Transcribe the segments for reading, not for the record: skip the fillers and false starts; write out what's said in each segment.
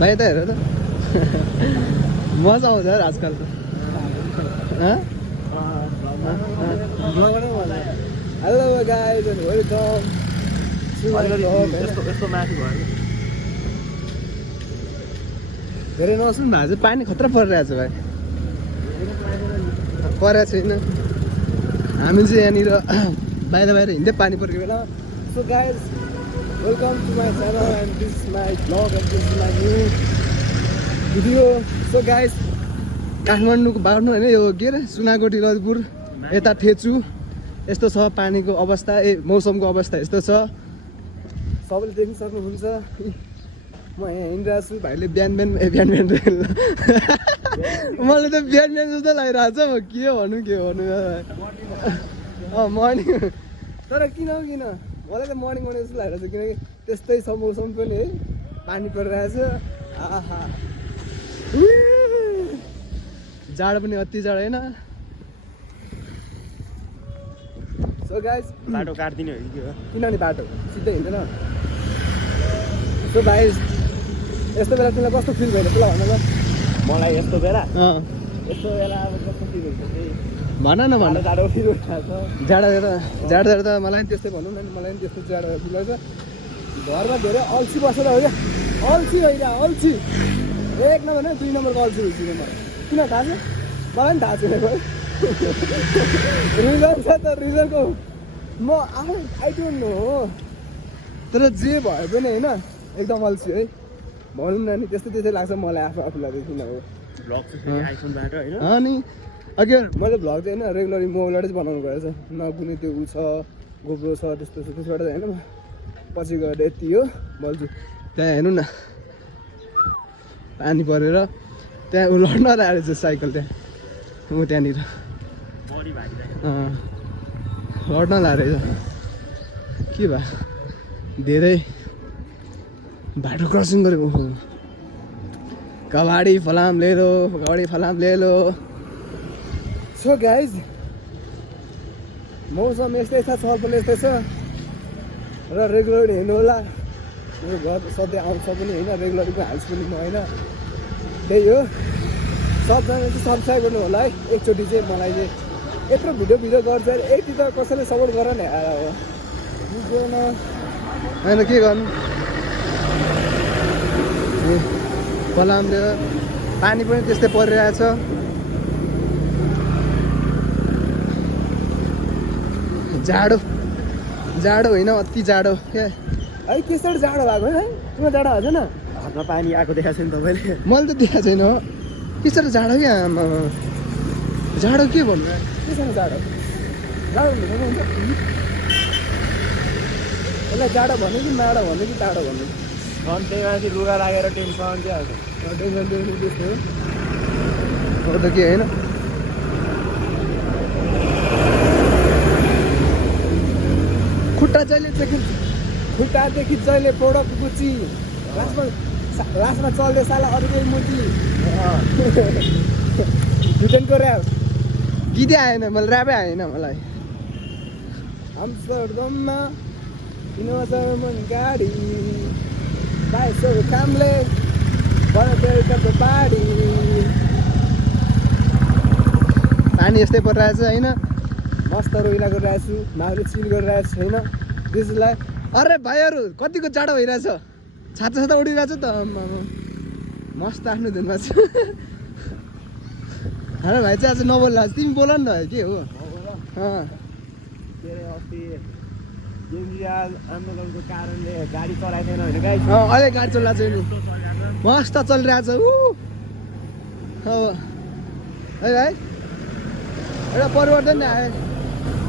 भाइ त हेर त मजा आउँछ यार आजकल त हेलो गाइज एन्ड वेलकम यस्तो माथि भयो धेरै नसुन भएको चाहिँ पानी खतरा परिरहेको छ भाइ परेको छैन हामी चाहिँ यहाँनिर बाहिर हिँड्दै पानी परेको बेला so guys welcome to my channel and this is my blog and this is my new video so guys काठमाडौँको बाटो होइन यो के अरे सुनाकोटी ललितपुर यता ठेचु यस्तो छ पानीको अवस्था मौसमको अवस्था यस्तो छ सबैले देख्न सक्नुहुन्छ म यहाँ हिँडिरहेको छु भाइले बिहान मलाई त बिहान जस्तो लागिरहेको छ म के भनौँ मर्निङ तर किन मलाई त मर्निङ जस्तो लागिरहेको छ किनकि त्यस्तै छ मौसम पनि है पानी परिरहेको छ आहा जाडो पनि अति जाडो होइन सो गाइस बाटो काट्दिने हो कि के हो किनभने बाटो सिधै हिँड्दैन सो भाइ यस्तो बेला तिमीलाई कस्तो फिल भइरहेको ल भन ल मलाई यस्तो बेला अब कस्तो फिल हुन्छ त्यही भन न भन जाडो फिल उठाएको जाडो त मलाई पनि त्यस्तै भनौँ न मलाई पनि त्यस्तो जाडो फिल हुन्छ घरमा धेरै अल्छी बसेर हो क्या अल्छी होइन अल्छी एक नम्बर होइन 2 नम्बरको अल्छी भइसक्यो मलाई किन थाहा छ मलाई पनि थाहा छैन रिजन छ त रिजनको म आफै आई डोन्ट नो हो तर जे भए पनि होइन एकदम अल्छी है भनौँ न नि त्यस्तै लाग्छ मलाई आफूलाई किन हो ब्लग चाहिँ आइफोनबाट होइन अनि अघि मैले भ्लग चाहिँ होइन रेगुलरली मोबाइलबाट चाहिँ बनाउनु गएको छ न कुनै त्यो ऊ छ गोप्रो छ त्यस्तो छ त्यसबाट चाहिँ होइन पछि गएर यति हो बोल्छु त्यहाँ हेर्नु न पानी परेर त्यहाँ ऊ लड्न रहेछ साइकल त्यहाँ ऊ त्यहाँनिर लड्न रहेछ के भयो धेरै बाटो क्रसिङ गरेको कबाडी फलाम ले लो सो गाइज मौसम यस्तै छ छलफल यस्तै छ र रेगुलरली हिँड्नु होला मेरो घर सधैँ आउँछ पनि होइन रेगुलरली हाल्छ पनि म होइन त्यही हो सबजना चाहिँ सब्सक्राइब गर्नु होला है एकचोटि चाहिँ मलाई चाहिँ यत्रो भिडियो गर्छ यति त कसैले सपोर्ट गर नि आएर हो बुझ्दैन होइन के गर्नु फलामले पानी पनि त्यस्तै परिरहेछ जाडो होइन अति जाडो क्या है त्यसरी जाडो भएको होइन तिम्रो जाडो हजुर न हातमा पानी आएको देखाएको छैन तपाईँले मैले त देखाएको छैन हो त्यसरी जाडो क्या जाडो के भन्नु त्यसरी जाडो हुन्छ यसलाई जाडो भन्नु कि माडो भन्नु कि टाढो भन्नु झन् त्यही माथि लुगा लागेर टेन्सन चाहिँ हाल्छ टेन्सन त्यस्तो हो त के होइन खुट्टादेखि जहिले प्रोडक्ट गुची लास्टमा चल्दै साला अरू कोही मुची भुटेनको ऱ्याप गीतै आएन मलाई ऱ्यापै आएन मलाई आम्स्टरडममा मन गाडी बाइसो कामले बेलुकाको बाढी पानी यस्तै परिरहेछ होइन मस्त रोइला गरिरहेको छु नाउले चिल गरिरहेको छु होइन त्यसलाई अरे भाइहरू कतिको जाडो भइरहेछ छाता उडिरहेछ त मस्त आफ्नो धुनमा छु अरे भाइ चाहिँ आज नबोल्ला तिमी बोल नि त के हो आन्दोलनको कारणले गाडी चलाइँदैन होइन गाई अहिले गाडी चलाएको छैन मस्त चलिरहेछ है भाइ एउटा परिवर्तन नै आयो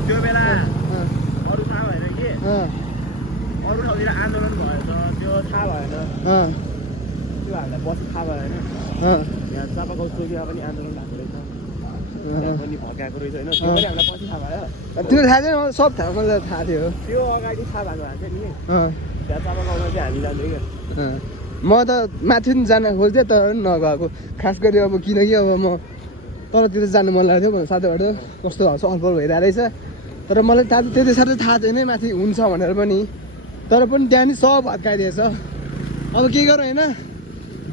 त्यो बेला अरू थाहा भएन कि अरू ठाउँतिर आन्दोलन भयो त त्यो थाहा भएन त्यो हामीलाई पछि थाहा भएन यहाँ चापागाउँ चोकीमा पनि आन्दोलन भएको रहेछ त्यहाँ पनि भड्काएको रहेछ होइन त्यो पनि हामीलाई पछि थाहा भयो तिमीलाई थाहा छैन सब थाहा मलाई थाहा थियो त्यो अगाडि थाहा भएको भएको थियो नि त्यहाँ चापागाउँमा चाहिँ हामी जान्थ्यो क्या म त माथि पनि जान खोज्थेँ तर नगएको खास गरी अब किनकि अब म तलतिर जानु मन लाग्थ्यो साथीभाइहरू कस्तो छलफल भइरहेको रहेछ तर मलाई त्यति साह्रो थाहा छैन माथि हुन्छ भनेर पनि तर पनि त्यहाँ नि सब भत्काइदिएछ अब के गरौँ होइन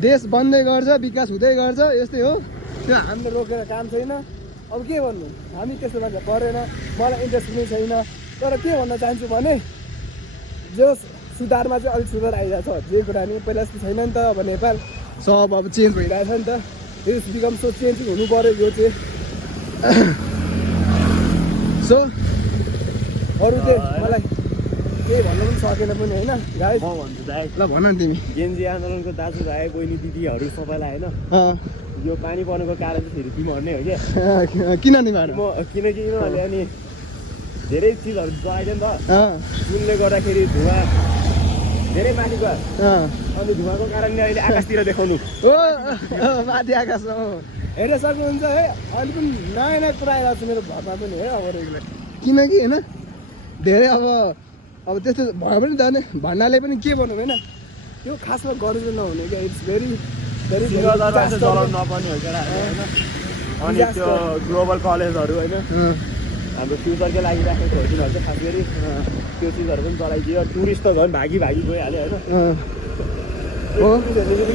देश बन्दै गर्छ विकास हुँदै गर्छ यस्तै हो त्यो हामीले रोकेर काम छैन अब के भन्नु हामी त्यस्तो मान्छे परेन मलाई इन्ट्रेस्ट पनि छैन तर के भन्न चाहन्छु भने जो सुधारमा चाहिँ अलिक सुधार आइरहेको छ जे कुरा नि पहिला जस्तो छैन नि त अब नेपाल सब अब चेन्ज भइरहेछ नि त इट्स बिकम सो चेन्ज हुनु पऱ्यो यो चाहिँ सो अरू चाहिँ मलाई केही भन्नु पनि सकेन पनि होइन गाई म भन्छु दाइ ल भन न तिमी जेन्जी आन्दोलनको दाजुभाइ बहिनी दिदीहरू सबैलाई होइन यो पानी पर्नुको कारण चाहिँ फेरि तिमीहरू नै हो क्या किन नि भन किनकि यिनीहरूले अनि धेरै चिजहरू जलाइदियो नि त जुनले गर्दाखेरि धुवा धेरै माथि गयो अनि धुवाको कारणले अहिले आकाशतिर देखाउनु ओ माथि आकाशमा हेर्न सक्नुहुन्छ है अहिले पनि नयाँ नयाँ कुरा आइरहेको छ मेरो घरमा पनि है अब रेगुलर किनकि होइन धेरै अब त्यस्तो भयो पनि जाने भन्नाले पनि के भनौँ होइन त्यो खासमा गर्नु नहुने क्या इट्स भेरी भेरी जलाउनु नपर्ने हो क्या होइन अनि त्यो ग्लोबल कलेजहरू होइन हाम्रो फ्युचरकै लागि राखेको हो तिनीहरू चाहिँ खास गरी त्यो चिजहरू पनि चलाइदियो टुरिस्ट त झन् भागी गइहाल्यो होइन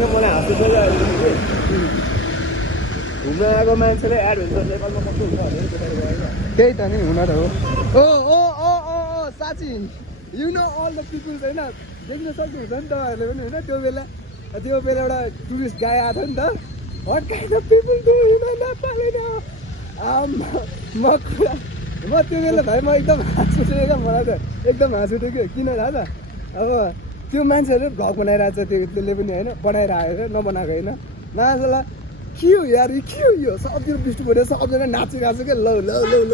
मलाई हाँस्नु घुम्न आएको मान्छेले एडभेन्चर नेपालमा कस्तो हुन्छ भने त्यही त नि हुन त हो ओ साँच्ची you know all the peoples होइन देख्न सक्नुहुन्छ नि तपाईँहरूले पनि होइन त्यो बेला एउटा टुरिस्ट गाई आएको थियो नि त what kind of people do Nepal म त्यो बेला भाइ म एकदम हाँस उठ्यो क्या मलाई त एकदम हाँस उठ्यो कि किन थाहा छ अब त्यो मान्छेहरू भ्लग बनाइरहेको छ त्यसले पनि होइन बनाइरहेको नबनाएको होइन नाचला के हो यार के हो यो सबतिर बिस्टु पऱ्यो सबजना नाचिरहेको छ क्या लौ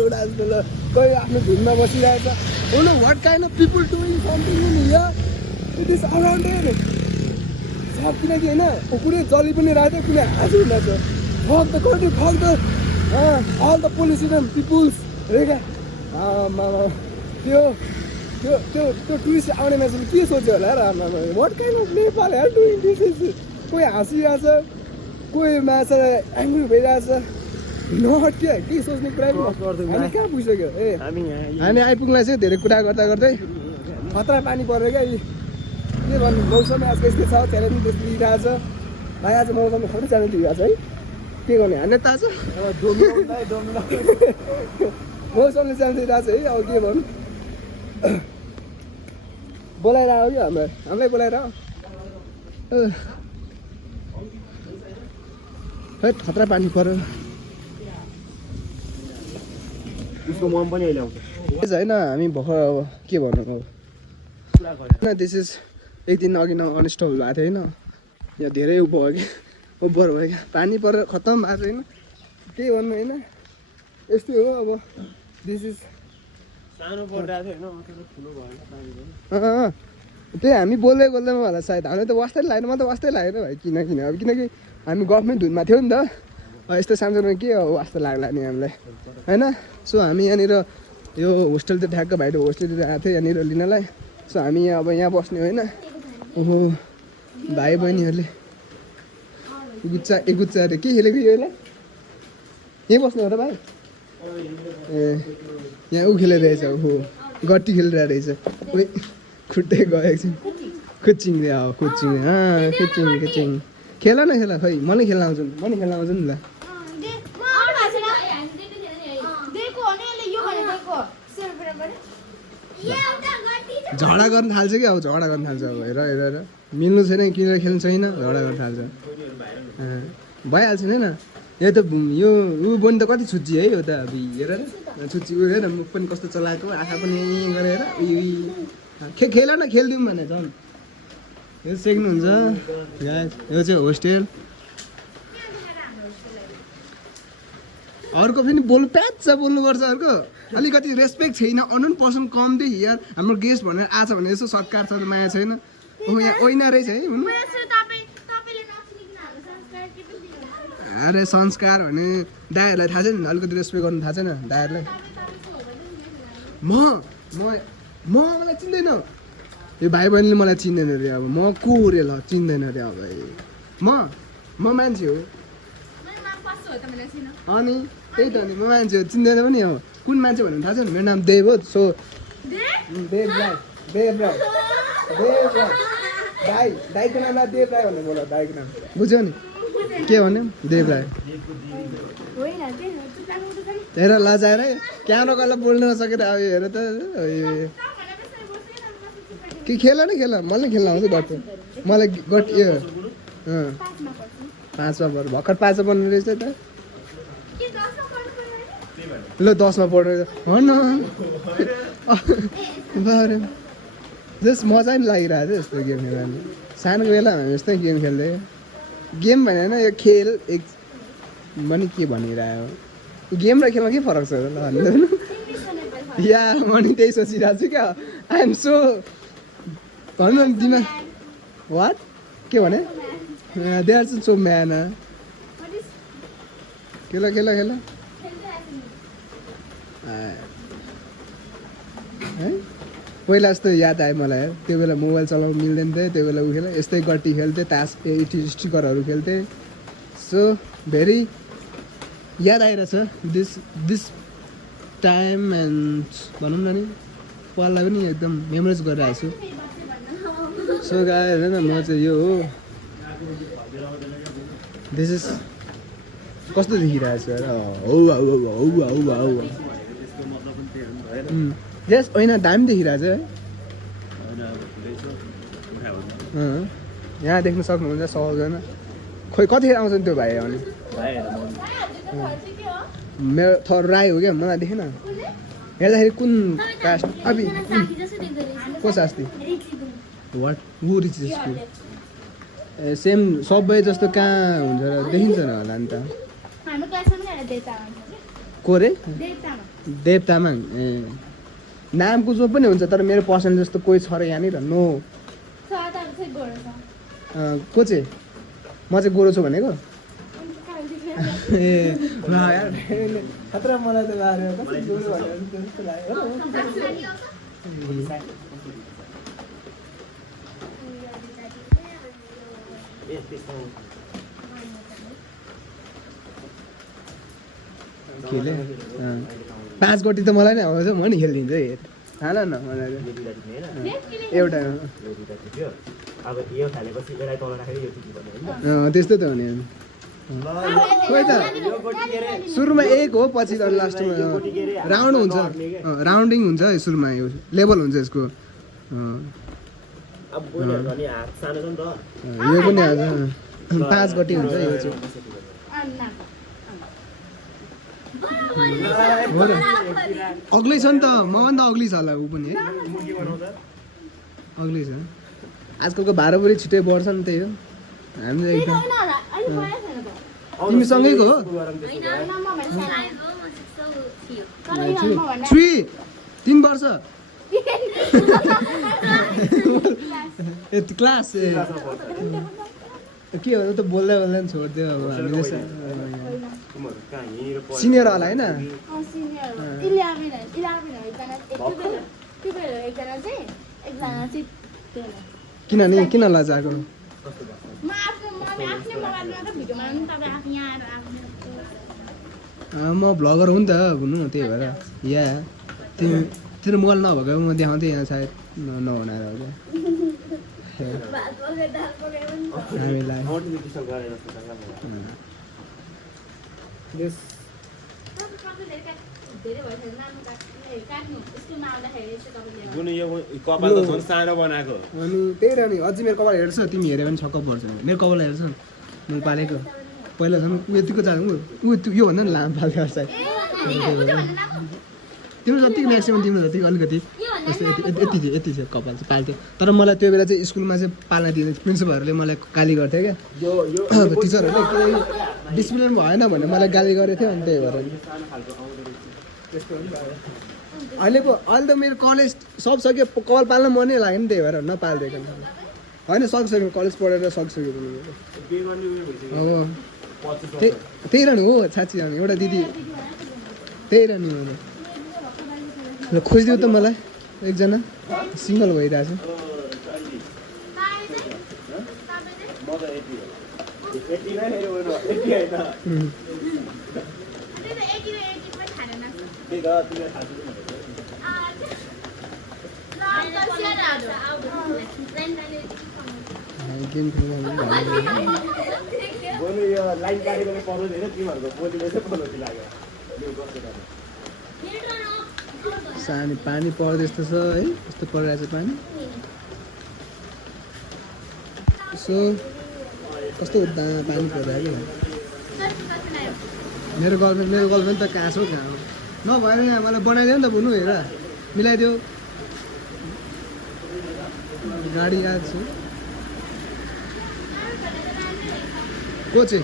डान्स ल कोही आफ्नो धुनमा बसिरहेको छ हो न what kind of people doing something in here it is around here सब किनकि होइन कुनै जली पनि रहेको थियो कुनै हाँसी हुँदैछ fuck the country fuck the all the politician peoples रे क्या त्यो टुरिस्ट आउने मान्छेले के सोच्यो होला र what kind of Nepal here doing this is कोही हाँसिरहेछ कोही माछा एङ्ग्री भइरहेछ नट के सोच्ने कुरा पनि हामी कहाँ पुगिसक्यो ए हामी आइपुग्ला चाहिँ धेरै कुरा गर्दै खतरा पानी पऱ्यो क्या के भन्नु मौसम आजको यस्तै छ त्यसले पनि त्यस्तो दिइरहेको छ भाइ आज मौसममा खतरा जानु दिइरहेको छ है के गर्ने हान्ने ताज मौसमले जानु दिइरहेको छ है अब के भन्नु बोलाएर आयो कि हामीलाई बोलाएर है खतरा पानी पऱ्यो उसको मम पनि अहिले आउँछ होइन हामी भर्खर अब के भन्नु अब दिस इज एक दिन अघि अनस्टल भएको थियो होइन यहाँ धेरै भयो कि ओभर भयो क्या पानी परेर खतम भएको होइन केही भन्नु होइन यस्तै हो अब दिस इज सानो परिरहेको थियो होइन ठुलो भयो त्यही हामी बोल्दै होला सायद हामीले त वास्तै लागेन म त वास्तै लागेन भाइ किनकि हामी गफमै धुनमा थियौँ नि त यस्तो सानोमा के हो वास्तै लाग्ला नि हामीलाई होइन सो हामी यहाँनिर यो होस्टेल त ठ्याक्क भाइको होस्टेलतिर आएको थियो यहाँनिर लिनलाई सो हामी अब यहाँ बस्ने होइन ओहो भाइ बहिनीहरूले गुच्चा अरे के खेलेको यो यसलाई यहीँ बस्नु हो र भाइ ए यहाँ ऊ खेलेर रहेछ हो गट्टी खेलिरहेको रहेछ उही खुट्टै गएको छ खुच्चिङ रे खुच्चिङ खुच्चिङ खेल न खै म नै खेल्न आउँछु नि ल झगडा गर्न थाल्छ कि अब झगडा गर्न थाल्छ अब हेर मिल्नु छैन किनेर खेल्नु छैन झगडा गर्न थाल्छ भइहाल्छ नि होइन यो त यो ऊ बनि त कति छुच्ची है यो त हेर छुच्ची ऊ हेर मुख पनि कस्तो चलाएको आँखा पनि गरेर खेल न खेलिदिउँ भने झन् यो सेक्नुहुन्छ यो चाहिँ होस्टेल अर्को पनि प्याच बोल्नुपर्छ अर्को अलिकति रेस्पेक्ट छैन अनन पर्सन कम थियो यार हाम्रो गेस्ट भनेर आछ भने यसो सत्कार छ माया छैन ओहो यहाँ ओइना रहेछ है अरे संस्कार भने दाइहरूलाई थाहा छैन अलिकति रेस्पेक्ट गर्नु थाहा छैन दाइहरूलाई मलाई चिन्दैन यो भाइ बहिनीले मलाई चिन्दैन अरे अब म को रे ल चिन्दैन अरे अब म मान्छे हो अनि त्यही त नि म मान्छे हो चिन्दैन पनि हो कुन मान्छे भन्नु थाहा छैन मेरो नाम देव हो सो देव राई दाईको नाम देव राई भन्ने बोल दाईको नाम बुझ्यौ नि के भन्यो देव राई हेर लाजाएर क्यानो कसलाई बोल्न नसकेर अब हेर त कि खेल न खेल मलाई खेल्न आउँछ गट मलाई गट यो 5मा पढ्नु भर्खर 5मा पढ्नु रहेछ त ल 10मा पढ्नु रहेछ हो न जस मजा नि लागिरहेको छ यस्तो गेम खेल्न सानोको बेला हामी यस्तै गेम खेल्दै गेम भनेन यो खेल एक पनि के भनिरहेको गेम र खेलमा के फरक छ ल या म नि त्यही सोचिरहेको छु क्या आई एम सो भन्नु न दिमा वाट के भने दे आर सो म्यान खेल खेल खेल है पहिला जस्तो याद आयो मलाई त्यो बेला मोबाइल चलाउनु मिल्दैन थियो त्यो बेला उ खेल यस्तै गट्टी खेल्थेँ तास स्टिकरहरू खेल्थेँ सो भेरी याद आइरहेछ दिस टाइम एन्ड भनौँ न नि पललाई पनि एकदम मेमोराइज गरिरहेको छु सो गाई हेर न म चाहिँ यो हो दिस इज कस्तो देखिरहेको छु जस होइन दामी देखिरहेको छ है यहाँ देख्न सक्नुहुन्छ सबैजना खोइ कतिखेर आउँछ नि त्यो भाइ भने मेरो थर राई हो क्या मलाई देखेन हेर्दाखेरि कुन कास्ट अबि को शास्ति वाट ऊ रिच स्कुल ए सेम सबै जस्तो कहाँ हुन्छ र देखिन्छ न होला नि त को रे देव तामाङ ए नामको जो पनि हुन्छ तर मेरो पर्सनल जस्तो कोही छ र यहाँनिर नो को चाहिँ म चाहिँ गोरो छु भनेको ए यार खतरा मलाई त लाग्यो कस्तो गोरो भनेर जस्तो लाग्यो खेले 5 गटी त मलाई नै आउँछ म नि खेलिदिन्छु है थाहा न मलाई एउटा त्यस्तो त हो नि खोइ त सुरुमा 1 हो पछि त लास्टमा राउन्ड हुन्छ राउन्डिङ हुन्छ सुरुमा यो लेभल हुन्छ यसको यो पनि आज 5 गटी हुन्छ यो चाहिँ अग्लै छ नि त मभन्दा अग्ली छ होला ऊ पनि है अग्लै छ आजकलको भाडा पनि छिटै बढ्छ नि त्यही हो हामीले एकदम तिमीसँगैको हो 3 वर्ष क्लास के हो त बोल्दै बोल्दै छोडिदियो अब हामीले सिनियर होला होइन किनभने किन लजाएको म भ्लगर हो नि त भन्नु न त्यही भएर या तिम्रो मोबाइल नभएको म देखाउँथेँ यहाँ सायद नहुनाएर होला हामीलाई अनि त्यही र नि अझै मेरो कपाल हेर्छ तिमी हेऱ्यो भने छक्क पर्छ मेरो कपाल हेर्छ मैले पालेको पहिला झन् ऊ यतिको जानु ऊ योभन्दा नि लामो पाल्थ्यो सायद तिम्रो जतिको म्याक्सिमम् तिम्रो जतिको अलिकति यति थियो कपाल चाहिँ पाल्थ्यो तर मलाई त्यो बेला चाहिँ स्कुलमा चाहिँ पाल्न दिँदैन प्रिन्सिपलहरूले मलाई गाली गर्थ्यो क्या टिचरहरूले केही डिसिप्लिन भएन भने मलाई गाली गरेको थियो अनि त्यही भएर अहिले त मेरो कलेज सब सक्यो कपाल पाल्न मनै लाग्यो नि त्यही भएर नपालिदिएको होइन सकिसक्यो कलेज पढेर सकिसक्यो अब त्यही रहनु हो साँच्ची जानु एउटा दिदी त्यही रहनु ल खोजिदिउ त मलाई एकजना सिङ्गल भइरहेछ गेम खेल्नु बोल्नु यो लाइन काटेकोले पढ्नु होइन तिमीहरूको बोलीले चाहिँ पढ्नु लाग्यो सानो पानी पर्दै जस्तो छ है यस्तो परिरहेको छ पानी यसो कस्तो पानी परिरहेको मेरो गर्लफ्रेन्ड त कहाँ छ कहाँ हो नभएर यहाँ मलाई बनाइदियो नि त बुनु हेर मिलाइदियो गाडी आएको छु को चाहिँ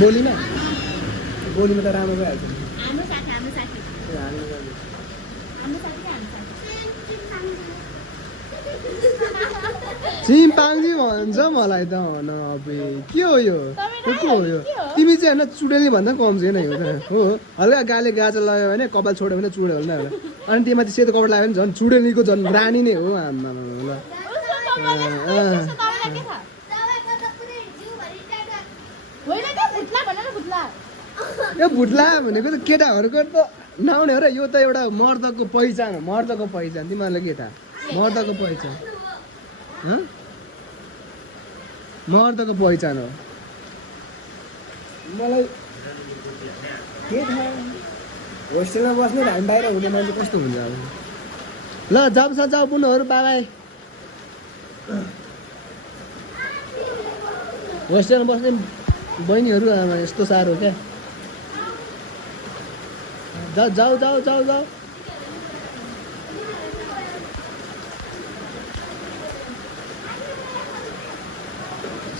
बोलीमा त राम्रो भइहाल्छ चिम्पाङ्जी भन्छ मलाई त हन अबे के हो यो को हो यो तिमी चाहिँ होइन चुडेली भन्दा कम छैन यो त हो हल्का गाले गाजा लगायो भने कपाल छोड्यो भने चुडे होला अनि त्यो माथि सेतो कपडा लगायो भने झन् चुडेलीको झन् रानी नै हो आमा ल यो भुट्ला भनेको त केटाहरूको त नआउने हो र यो त एउटा मर्दको पहिचान हो मर्दको पहिचान तिमीहरूलाई के थाहा मर्दको पहिचान मर्दको पहिचान हो मलाई के थाहा होस्टेलमा बस्ने र हामी बाहिर हुने मान्छे कस्तो हुन्छ अब ल जाऊ छ जाऊ पुनहरू बाबाई होस्टेलमा बस्ने बहिनीहरू यस्तो साह्रो क्या जाऊ जाऊ जाऊ जाऊ जाऊ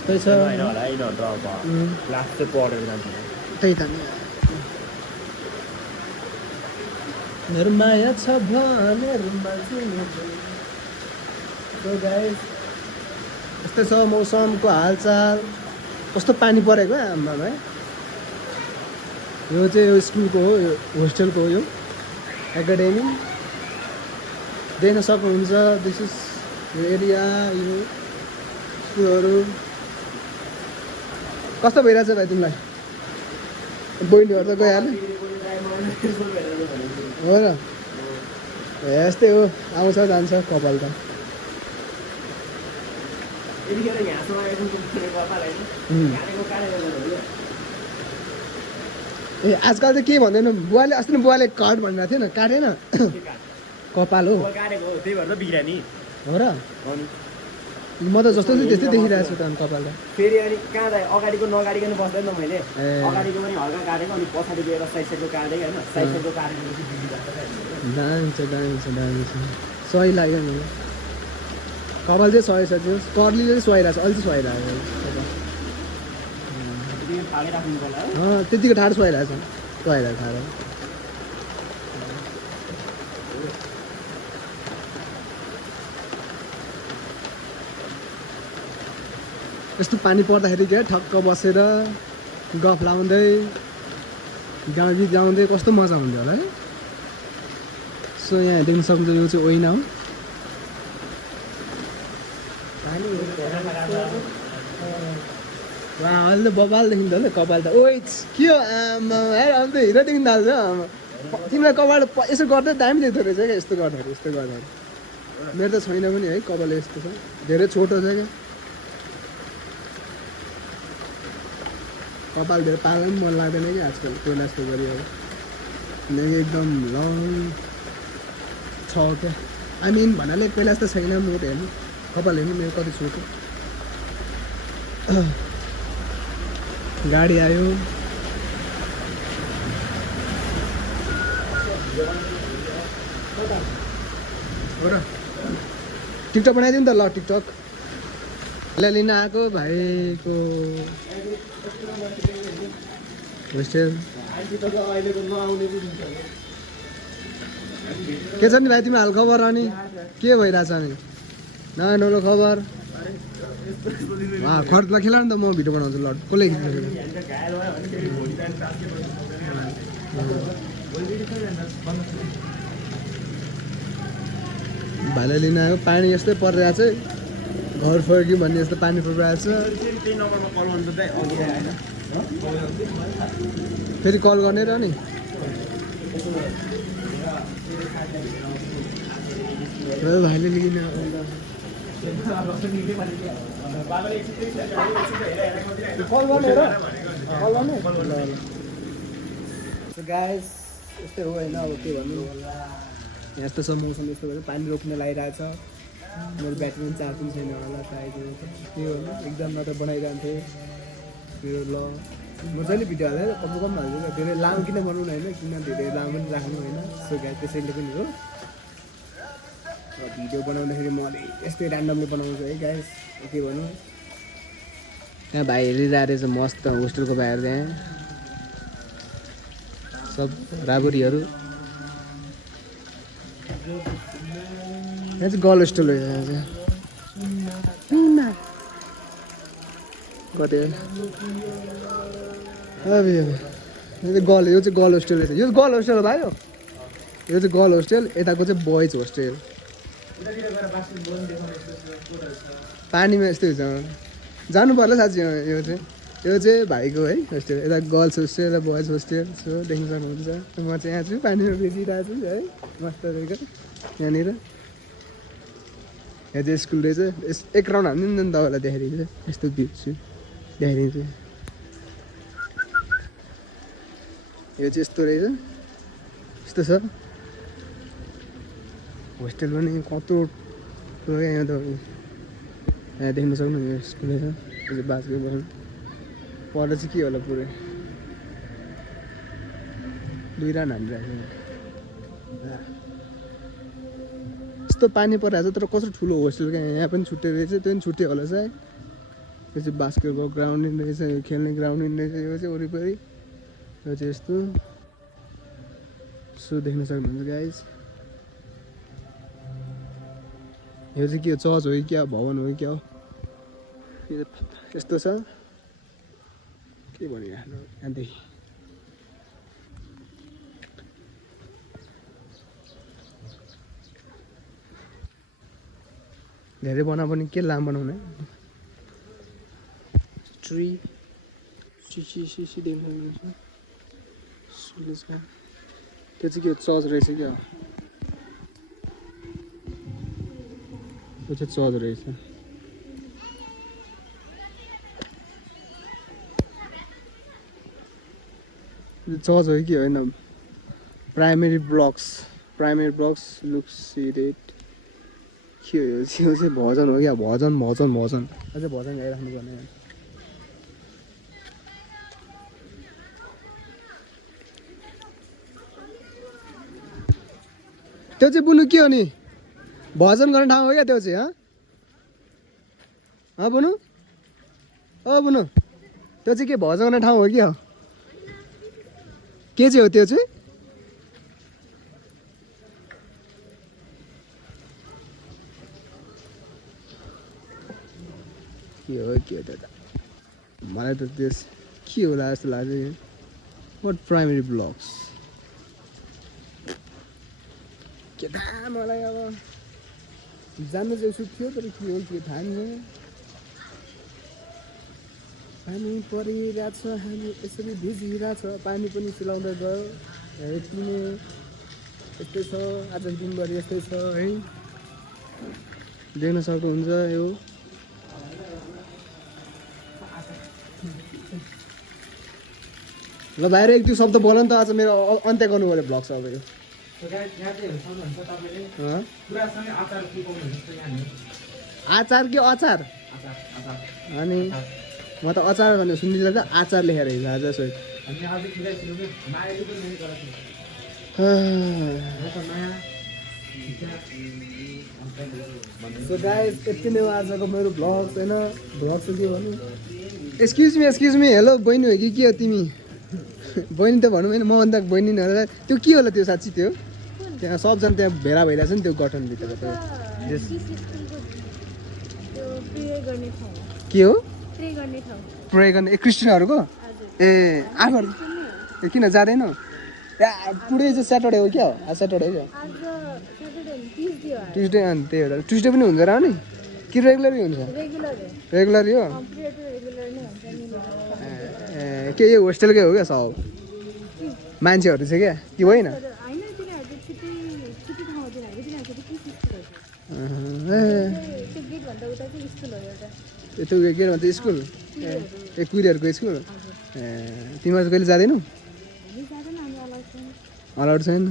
त्यही छ त्यही त मेरो माया छ भनेर यस्तै छ मौसमको हालचाल कस्तो पानी परेको आमा भाइ यो चाहिँ यो स्कुलको हो यो होस्टेलको हो यो एकाडेमी देख्न सक्नुहुन्छ दिस इज यो एरिया यो स्कुलहरू कस्तो भइरहेछ भाइ तिमीलाई बहिनीहरू त गइहाल्यो हो र यस्तै हो आउँछ जान्छ कपाल त ए आजकल त के भन्दैन बुवाले अस्ति नै बुवाले कट भनेको थिएन काटेन कपाल हो हो र म त जस्तो चाहिँ त्यस्तै देखिरहेको छु त अनि कपाल त फेरि अनि कहाँ अगाडिको नगाडिकन बस्दैन त मैले अगाडिको पनि हल्का काटेको अनि पछाडि गएर साइड साइडको काटेँ होइन साइड साइडको काटेको डान्स सही लाग्यो नि कपाल चाहिँ सही छ त्यो कर्ली चाहिँ सुहाइरहेको छ अहिले चाहिँ सुहाइरहेको त्यतिको ठाडो सुहाइरहेको छ सुहाइरहेको ठाडो यस्तो पानी पर्दाखेरि क्या ठक्क बसेर गफ लाउँदै गाउँ गीत गाउँदै कस्तो मजा हुन्थ्यो होला है सो यहाँ देख्न सक्नुहुन्छ यो चाहिँ ओइना हो अहिले त बबाल देखिन्छ होला कपाल त ओइ के हो आमा अन्त हिरो देखिन थाल्छ तिमीलाई कपाल यसो गर्दा दामी देख्दो रहेछ क्या यस्तो गर्दाखेरि मेरो त छैन पनि है कपाल यस्तो छ धेरै छोटो छ क्या कपाल धेरै पाल्न पनि मन लाग्दैन कि आजकल पहिला जस्तो गरी अब किनकि एकदम लङ छ क्या आई मिन भन्नाले पहिला जस्तो छैन मोट हेर्नु कपाल हेर्नु मेरो कति छोटो गाडी आयो हो र टिकटक बनाइदिउँ नि त ल टिकटक लिन आएको भाइको होस्टेल के छ नि भाइ तिम्रो हाल खबर अनि के भइरहेछ नि नयाँ नौलो खबर खर्चमा खेला नि त म भिडियो बनाउँछु ल कसले खिच्नु भाइलाई लिन आएको पानी यस्तै परिरहेको छ घर फर्क्यो भन्ने यस्तो पानी परिरहेको छ फेरि कल गर्ने र नि भाइले लिन कल गर्ने र कल गर्ने गाइस यस्तै हो होइन अब के भन्नु यस्तो छ मौसम यस्तो भयो पानी रोक्न लागिरहेछ मेरो ब्याट्री पनि चार्जिङ छैन होला सायद के हो एक्जाम न त बनाइरहन्थे मेरो ल मजाले भिडियो हालेर कम कम हाल्छु धेरै लामो किन बनाउनु होइन किन धेरै लामो पनि राख्नु होइन सो गाइस त्यसैले पनि हो भिडियो बनाउँदाखेरि म अलिक यस्तै ऱ्यान्डमली बनाउँछु है गाइस के भनौँ त्यहाँ भाइ हेरिरहेको रहेछ मस्त होस्टेलको बाहिर त्यहाँ सब राबुरीहरू यहाँ चाहिँ गर्ल होस्टेल हो कति गर्ल यो चाहिँ गर्ल होस्टेल रहेछ यो गर्ल होस्टेल हो भाइ यो चाहिँ गर्ल होस्टेल यताको चाहिँ बोइज होस्टेल पानीमा यस्तै हुन्छ जानु पर्ला साँच्ची यो चाहिँ भाइको है होस्टेल यता गर्ल्स होस्टेल यता बोइज होस्टेल सो देख्नु सक्नुहुन्छ म चाहिँ यहाँ छु पानीमा बेचिरहेको छु है मस्त रहेको यहाँनिर यहाँ चाहिँ स्कुल रहेछ एक राउन्ड हाल्नु नि तपाईँलाई देखाइदिन्छ यस्तो भ्यू छु देखाइदिन्छु यो चाहिँ यस्तो रहेछ यस्तो छ होस्टेल पनि कत्रो यहाँ त यहाँ देख्न सक्नु यो स्कुल रहेछ यो चाहिँ बास्केटबल पर चाहिँ के होला पुरै 2 राउन्ड हालिरहेको यस्तो पानी परिरहेको छ तर कस्तो ठुलो होस्टेल क्या यहाँ पनि छुट्टै रहेछ त्यो पनि छुट्टै होला सायद यो चाहिँ बास्केटबल ग्राउन्ड रहेछ यो खेल्ने ग्राउन्ड रहेछ यो चाहिँ वरिपरि यो चाहिँ यस्तो सो देख्न सक्नुहुन्छ गाइस यो चाहिँ के हो चर्च हो कि क्या भवन हो कि क्या हो यस्तो छ के भनिराख्नु यहाँदेखि धेरै बनायो भने के लाम बनाउने ट्री सिसी देख्नु सक्नुहुन्छ त्यो चाहिँ के चर्च रहेछ क्या त्यो चाहिँ चर्च रहेछ चर्च हो कि होइन प्राइमेरी ब्लक्स लुक्स सिडेड के हो यो चाहिँ भजन हो क्या भजन अझै भजन गाइराख्नु पर्ने त्यो चाहिँ बुनु के हो नि भजन गर्ने ठाउँ हो क्या त्यो चाहिँ बुनु बुनु त्यो चाहिँ के भजन गर्ने ठाउँ हो क्या के चाहिँ हो त्यो चाहिँ के हो त्यो त मलाई त त्यस के होला जस्तो लाग्छ वाट प्राइमेरी ब्लक्स के थाहा मलाई अब जान्नु चाहिँ उसो थियो तर के हो के थाहा नि पानी परिरहेछ हामी यसरी भिजिरहेछ पानी पनि सिलाउँदै गयो यति नै यस्तै छ आज दिनभरि यस्तै छ है देख्न सक्नुहुन्छ यो ल बाहिर एक दुई शब्द बोल नि त आज मेरो अन्त्य गर्नु पऱ्यो भ्लग सब यो आचार कि अचार अनि म त अचार भनेर सुनिदिँदा त आचार लेखेर हिजो आज सो गाइस यति नै हो आजको मेरो भ्लग होइन भ्लग चाहिँ के भन्नु एक्सक्युज मी हेलो बहिनी हो कि के हो तिमी बहिनी त भनौँ होइन म अन्त बहिनी होला त्यो के होला त्यो साँच्ची त्यो त्यहाँ सबजना त्यहाँ भेला भइरहेछ नि त्यो गठनभित्रको त्यो के हो प्रे गर्ने ए क्रिस्चियनहरूको ए आफूहरू किन जाँदैन पुरै चाहिँ स्याटरडे हो क्या आज स्याटरडे हो क्या ट्युसडे अनि त्यही हो ट्युसडे पनि हुन्छ र नि कि रेगुलरै हुन्छ रेगुलरै हो ए के यो होस्टेलकै हो क्या सब मान्छेहरू चाहिँ क्या कि होइन त्यो गेटभन्दा उता चाहिँ स्कुल हो एउटा यस्तो के भन्छ स्कुल ए कुरीहरूको स्कुल ए तिमीहरू चाहिँ कहिले जाँदैनौ हामी जाँदैन हामी अलाउड छैन अलाउड छैन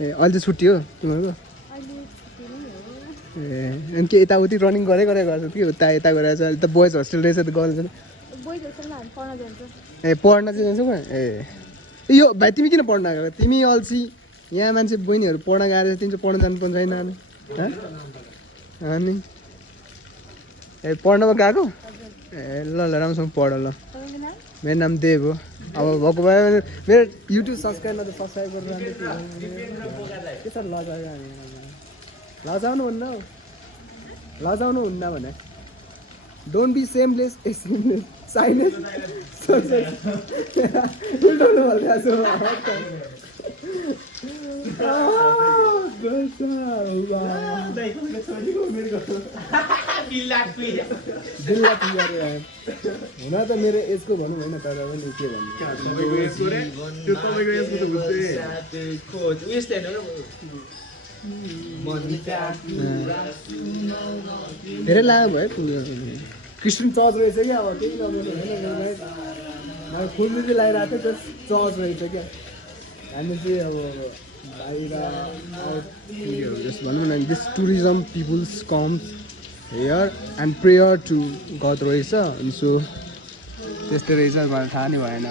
ए अहिले चाहिँ छुट्टी हो तिमीहरूको अहिले छुट्टी नै हो ए अनि के यताउति रनिङ गरेर गर्छ के उता यता गरेर चाहिँ त बोइज होस्टेल रहेछ त गर्छ बोइज होस्टेलमा हामी पढ्न जान्छौँ ए पढ्न चाहिँ जान्छौ ए यो भाइ तिमी किन पढ्न गएको तिमी अल्छी यहाँ मान्छे बहिनीहरू पढ्न गएर तिमी चाहिँ पढ्न जानु पनि छैन अनि ए पढ्नमा गएको ए ल ल राम्रोसँग पढ ल तपाईँको नाम मेरो नाम देव हो अब भएको भए मेरो युट्युब सब्सक्राइबमा त सब्सक्राइब गरेर के छ लजाउनु हुन्न हौ लजाउनु हुन्न भने don't be shameless a shameless साइलेस उल्टाउनु भइरहेको हुन त मेरो एजको भनौँ होइन तर पनि के धेरै लामो भयो क्रिस्चियन चर्च रहेछ क्या अब केही नगर्नु होइन फुल्ली चाहिँ लगाइरहेको थियो त्यो चर्च रहेछ क्या हामी चाहिँ अब बाहिर जस्तो भनौँ न this tourism peoples comes here and prayer to god रहेछ अनि सो त्यस्तै रहेछ मलाई थाहा नै भएन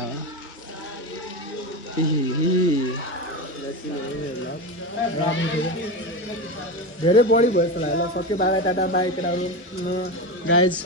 धेरै बढी भयो जस्तो लाग्यो ल सक्यो बाई टाटा बाई केटाहरू गाइज